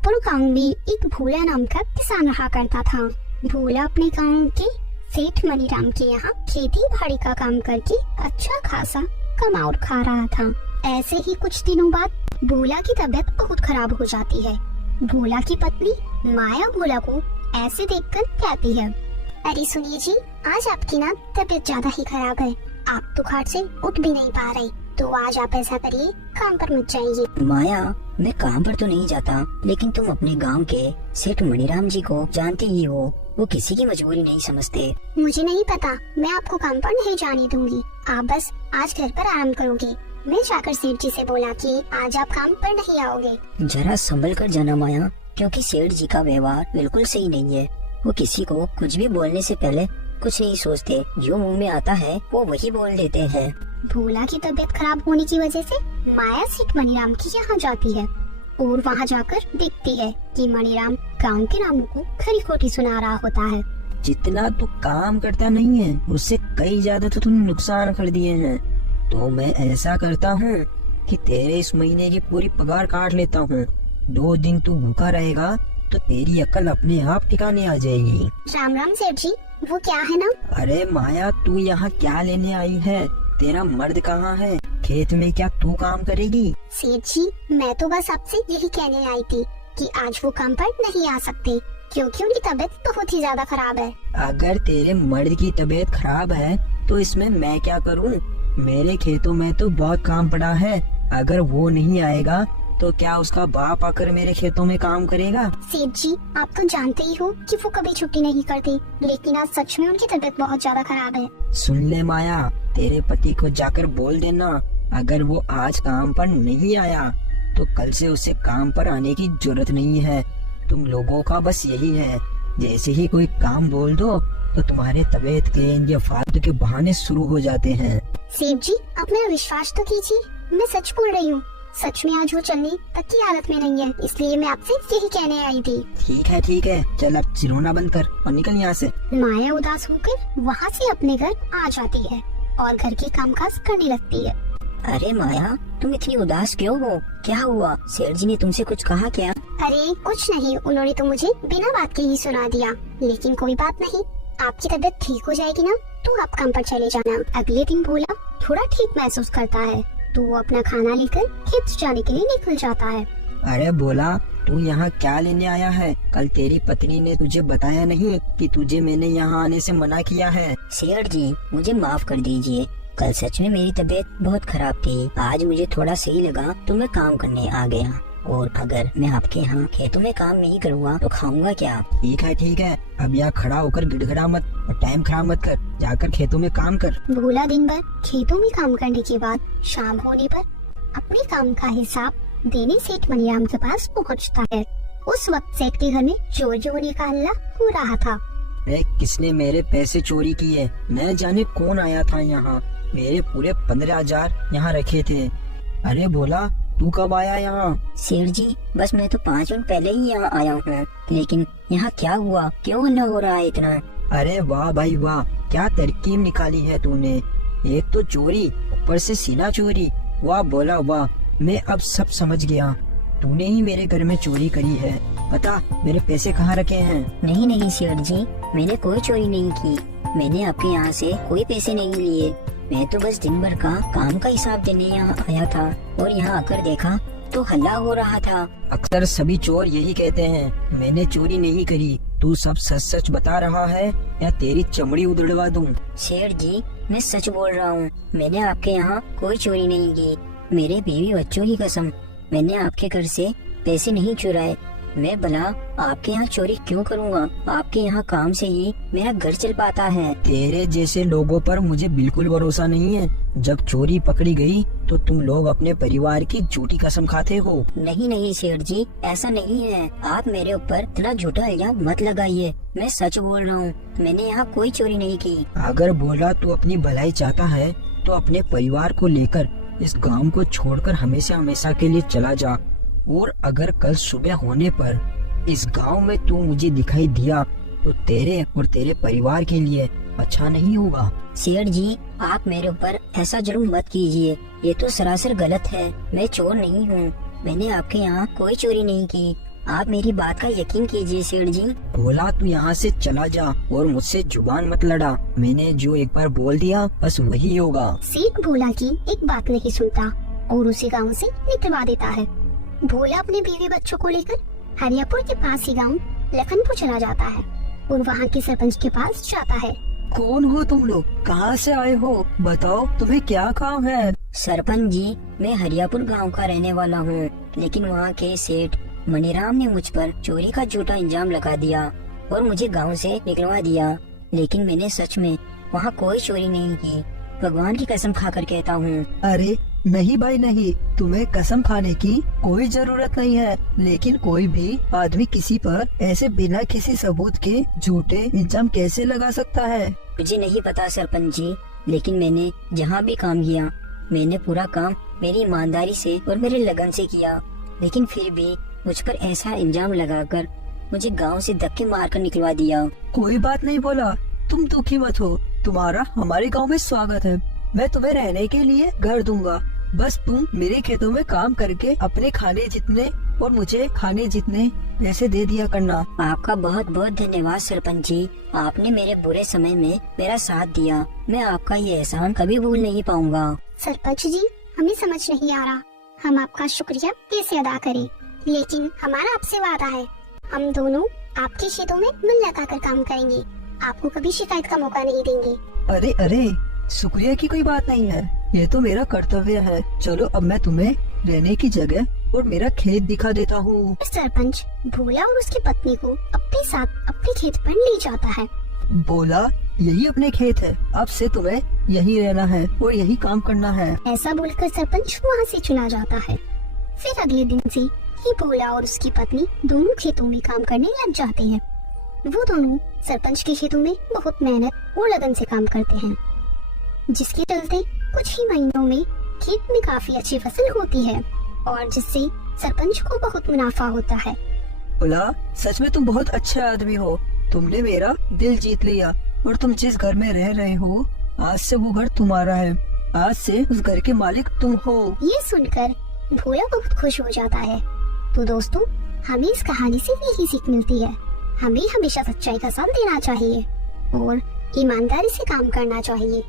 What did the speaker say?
मीरापुर गांव में एक भोला नाम का किसान रहा करता था। भोला अपने गांव के सेठ मनीराम के यहाँ खेती बाड़ी का काम करके अच्छा खासा कमा और खा रहा था। ऐसे ही कुछ दिनों बाद भोला की तबीयत बहुत खराब हो जाती है। भोला की पत्नी माया भोला को ऐसे देखकर कहती है, अरे सुनिए जी, आज आपकी ना तबीयत ज्यादा ही खराब है, आप तो खाट से उठ भी नहीं पा रहे, तो आज आप ऐसा करिए, काम पर मत जाइए। माया, मैं काम पर तो नहीं जाता, लेकिन तुम अपने गांव के सेठ मनीराम जी को जानते ही हो, वो किसी की मजबूरी नहीं समझते। मुझे नहीं पता, मैं आपको काम पर नहीं जाने दूंगी, आप बस आज घर पर आराम करोगे। मैं जाकर सेठ जी से बोला कि आज आप काम पर नहीं आओगे। जरा संभल कर जाना माया, क्योंकि सेठ जी का व्यवहार बिल्कुल सही नहीं है। वो किसी को कुछ भी बोलने से पहले कुछ नहीं सोचते, जो मुंह में आता है वो वही बोल देते हैं। भोला की तबीयत खराब होने की वजह से माया सेठ मनीराम के यहाँ जाती है और वहाँ जाकर देखती है कि मनीराम गांव के नामों को खरी खोटी सुना रहा होता है। जितना तू काम करता नहीं है, उससे कई ज्यादा तो तूने नुकसान कर दिए हैं। तो मैं ऐसा करता हूँ कि तेरे इस महीने की पूरी पगार काट लेता हूँ। 2 दिन तू भूखा रहेगा तो तेरी अक्ल अपने आप ठिकाने आ जाएगी। राम राम सेठ जी, वो क्या है ना? अरे माया, तू यहाँ क्या लेने आई है? तेरा मर्द कहाँ है? खेत में क्या तू काम करेगी? सेठ जी, मैं तो बस आपसे यही कहने आई थी कि आज वो काम पर नहीं आ सकते, क्योंकि उनकी तबीयत बहुत ही ज्यादा खराब है। अगर तेरे मर्द की तबीयत खराब है तो इसमें मैं क्या करूँ? मेरे खेतों में तो बहुत काम पड़ा है। अगर वो नहीं आएगा तो क्या उसका बाप आकर मेरे खेतों में काम करेगा? सेठ जी, आप तो जानते ही हो कि वो कभी छुट्टी नहीं करते, लेकिन आज सच में उनकी तबीयत बहुत ज्यादा खराब है। सुन ले माया, तेरे पति को जाकर बोल देना, अगर वो आज काम पर नहीं आया तो कल से उसे काम पर आने की जरूरत नहीं है। तुम लोगों का बस यही है, जैसे ही कोई काम बोल दो तो तुम्हारे तबीयत के या फालतू के बहाने शुरू हो जाते हैं। सेठ जी, आप मेरा विश्वास तो कीजिए, मैं सच बोल रही हूँ। सच में आज वो चलने तक की हालत में नहीं है, इसलिए मैं आपसे यही कहने आई थी। ठीक है, चल अब चिरोना बंद कर और निकल यहाँ से। माया उदास होकर वहाँ से अपने घर आ जाती है और घर के कामकाज करने लगती है। अरे माया, तुम इतनी उदास क्यों हो? क्या हुआ? सेठ जी ने तुमसे कुछ कहा क्या? अरे कुछ नहीं, उन्होंने तो मुझे बिना बात के ही सुना दिया, लेकिन कोई बात नहीं, आपकी तबीयत ठीक हो जाएगी ना तो आप काम पर चले जाना। अगले दिन भोला थोड़ा ठीक महसूस करता है तो वो अपना खाना लेकर खेत जाने के लिए निकल जाता है। अरे भोला, तू यहाँ क्या लेने आया है? कल तेरी पत्नी ने तुझे बताया नहीं कि तुझे मैंने यहाँ आने से मना किया है? सेठ जी, मुझे माफ कर दीजिए, कल सच में मेरी तबीयत बहुत खराब थी। आज मुझे थोड़ा सही लगा तो मैं काम करने आ गया, और अगर मैं आपके यहाँ खेतों में काम नहीं करूँगा तो खाऊंगा क्या? ठीक है, अब यहाँ खड़ा होकर गिड़गिड़ा मत और टाइम खराब मत कर, जाकर खेतों में काम कर। भोला दिन भर खेतों में काम करने के बाद शाम होने पर अपने काम का हिसाब देने सेठ मनीराम के पास पहुँचता है। उस वक्त सेठ के घर में चोरी होने का हल्ला हो रहा था। अरे किसने मेरे पैसे चोरी किए? न जाने कौन आया था यहाँ। मेरे पूरे 15,000 यहाँ रखे थे। अरे भोला, तू कब आया यहाँ? सेठ जी, बस मैं तो 5 मिनट पहले ही यहाँ आया हूँ, लेकिन यहाँ क्या हुआ? क्यों हल्ला हो रहा है इतना? अरे वाह भाई वाह, क्या तरकीब निकाली है तूने। एक तो चोरी, ऊपर से सीना चोरी। वाह भोला वाह, मैं अब सब समझ गया। तूने ही मेरे घर में चोरी करी है। बता, मेरे पैसे कहाँ रखे हैं? नहीं सेठ जी, मैंने कोई चोरी नहीं की। मैंने आपके यहाँ से कोई पैसे नहीं लिए। मैं तो बस दिन भर का काम का हिसाब देने यहाँ आया था, और यहाँ आकर देखा तो हल्ला हो रहा था। अक्सर सभी चोर यही कहते हैं, मैंने चोरी नहीं करी। तू सब सच सच बता रहा है या तेरी चमड़ी उधड़वा दूं? सेठ जी, मैं सच बोल रहा हूँ, मैंने आपके यहाँ कोई चोरी नहीं की। मेरे बीवी बच्चों की कसम, मैंने आपके घर से पैसे नहीं चुराए। मैं भला आपके यहाँ चोरी क्यों करूँगा? आपके यहाँ काम से ही मेरा घर चल पाता है। तेरे जैसे लोगों पर मुझे बिल्कुल भरोसा नहीं है। जब चोरी पकड़ी गई तो तुम लोग अपने परिवार की झूठी कसम खाते हो। नहीं सेठ जी, ऐसा नहीं है। आप मेरे ऊपर इतना झूठा इल्जाम मत लगाइए, मैं सच बोल रहा हूँ, मैंने यहाँ कोई चोरी नहीं की। अगर बोला तू अपनी भलाई चाहता है तो अपने परिवार को लेकर इस गाँव को छोड़कर हमेशा के लिए चला जा, और अगर कल सुबह होने पर इस गांव में तू मुझे दिखाई दिया तो तेरे और तेरे परिवार के लिए अच्छा नहीं होगा। सेठ जी, आप मेरे ऊपर ऐसा जुल्म मत कीजिए, ये तो सरासर गलत है। मैं चोर नहीं हूँ, मैंने आपके यहाँ कोई चोरी नहीं की। आप मेरी बात का यकीन कीजिए सेठ जी। भोला तू यहाँ से चला जा और मुझसे जुबान मत लड़ा। मैंने जो एक बार बोल दिया बस वही होगा। सेठ भोला की एक बात नहीं सुनता और उसे गांव से निकलवा देता है। भोला अपने बीवी बच्चों को लेकर हरियापुर के पास ही गांव लखनपुर चला जाता है और वहाँ के सरपंच के पास जाता है। कौन हो तुम लोग, कहाँ से आए हो, बताओ तुम्हें क्या काम है। सरपंच जी, मैं हरियापुर गांव का रहने वाला हूँ, लेकिन वहाँ के सेठ मनीराम ने मुझ पर चोरी का झूठा इल्जाम लगा दिया और मुझे गांव से निकलवा दिया। लेकिन मैंने सच में वहाँ कोई चोरी नहीं की, भगवान की कसम खाकर कहता हूँ। अरे नहीं भाई नहीं, तुम्हें कसम खाने की कोई जरूरत नहीं है। लेकिन कोई भी आदमी किसी पर ऐसे बिना किसी सबूत के झूठे इल्जाम कैसे लगा सकता है। मुझे नहीं पता सरपंच जी, लेकिन मैंने जहाँ भी काम किया मैंने पूरा काम मेरी ईमानदारी से और मेरे लगन से किया। लेकिन फिर भी मुझ पर ऐसा इल्जाम लगाकर मुझे गांव से धक्के मारकर निकलवा दिया। कोई बात नहीं भोला, तुम दुखी मत हो, तुम्हारा हमारे गांव में स्वागत है। मैं तुम्हें रहने के लिए घर दूंगा, बस तुम मेरे खेतों में काम करके अपने खाने जितने और मुझे खाने जितने पैसे दे दिया करना। आपका बहुत बहुत धन्यवाद सरपंच जी, आपने मेरे बुरे समय में मेरा साथ दिया। मैं आपका ये एहसान कभी भूल नहीं पाऊंगा। सरपंच जी, हमें समझ नहीं आ रहा हम आपका शुक्रिया कैसे अदा करें, लेकिन हमारा आपसे वादा है हम दोनों आपके खेतों में मिल लगाकर काम करेंगे, आपको कभी शिकायत का मौका नहीं देंगे। अरे अरे, शुक्रिया की कोई बात नहीं है, ये तो मेरा कर्तव्य है। चलो अब मैं तुम्हें रहने की जगह और मेरा खेत दिखा देता हूँ। सरपंच भोला और उसकी पत्नी को अपने साथ अपने खेत पर ले जाता है। बोला यही अपने खेत है, अब से तुम्हें यही रहना है और यही काम करना है। ऐसा बोलकर सरपंच वहाँ से चला जाता है। फिर अगले दिन से ही भोला और उसकी पत्नी दोनों खेतों में काम करने लग जाते हैं। वो दोनों सरपंच के खेतों में बहुत मेहनत और लगन से काम करते हैं, जिसके चलते कुछ ही महीनों में खेत में काफी अच्छी फसल होती है और जिससे सरपंच को बहुत मुनाफा होता है। बोला सच में तुम बहुत अच्छा आदमी हो, तुमने मेरा दिल जीत लिया और तुम जिस घर में रह रहे हो आज से वो घर तुम्हारा है, आज से उस घर के मालिक तुम हो। ये सुनकर भोला बहुत खुश हो जाता है। तो दोस्तों, हमें इस कहानी से यही सीख मिलती है, हमें हमेशा सच्चाई का साथ देना चाहिए और ईमानदारी से काम करना चाहिए।